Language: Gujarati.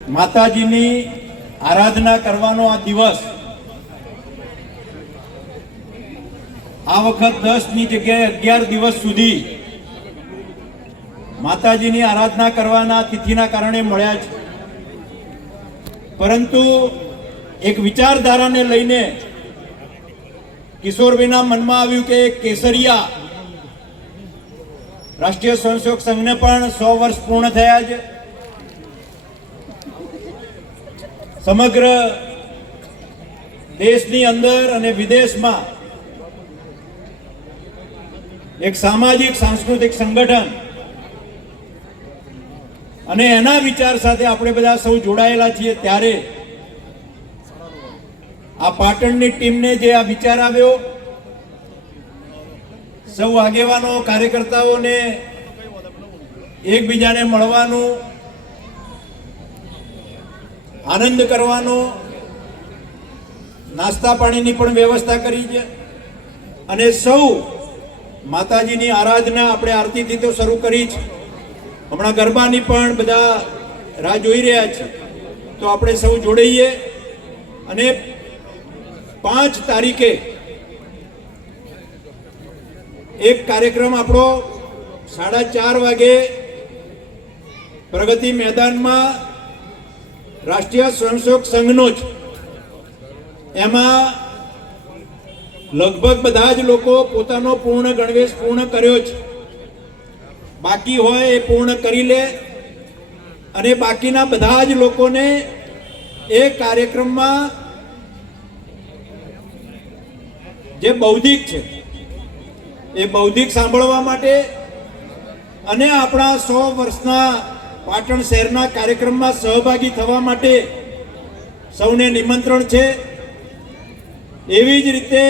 માતાજીની આરાધના કરવાનો આ દિવસ આ વખત 10 ની જગ્યાએ 11 દિવસ સુધી માતાજીની આરાધના કરવાના તિથિના કારણે મળ્યા છે। પરંતુ એક વિચારધારાને લઈને કિશોરભાઈના મનમાં આવ્યું કે કેસરિયા રાષ્ટ્રીય સ્વયંસેવક સંઘને પણ 100 વર્ષ પૂર્ણ થયા છે। સમગ્ર દેશની અંદર અને વિદેશમાં એક સામાજિક સાંસ્કૃતિક સંગઠન અને એના વિચાર સાથે આપણે બધા સૌ જોડાયેલા છીએ। ત્યારે આ પાટણની ટીમને જે આ વિચાર આવ્યો, સૌ આગેવાનો કાર્યકર્તાઓને એકબીજાને મળવાનું, આનંદ કરવાનો, નાસ્તા પાણીની પણ વ્યવસ્થા કરી છે અને સૌ માતાજીની આરાધના આપણે આરતીથી તો શરૂ કરી છે, હમણાં ગરબાની પણ બધા રાહ જોઈ રહ્યા છે। તો આપણે સૌ જોડાઈએ અને 5 તારીખે એક કાર્યક્રમ આપણો 4:30 વાગે પ્રગતિ મેદાનમાં રાષ્ટ્રીય સ્વયંસેવક સંઘનો જ, એમાં લગભગ બધા જ લોકો પોતાનો પૂર્ણ ગણવેશ પૂર્ણ કર્યો છે। બાકી હોય એ પૂર્ણ કરી લે અને બાકીના બધા જ લોકોને એ કાર્યક્રમમાં જે બૌદ્ધિક છે એ બૌદ્ધિક સાંભળવા માટે અને આપણા 100 વર્ષના પાટણ શહેરના કાર્યક્રમમાં સહભાગી થવા માટે સૌને નિમંત્રણ છે। એવી જ રીતે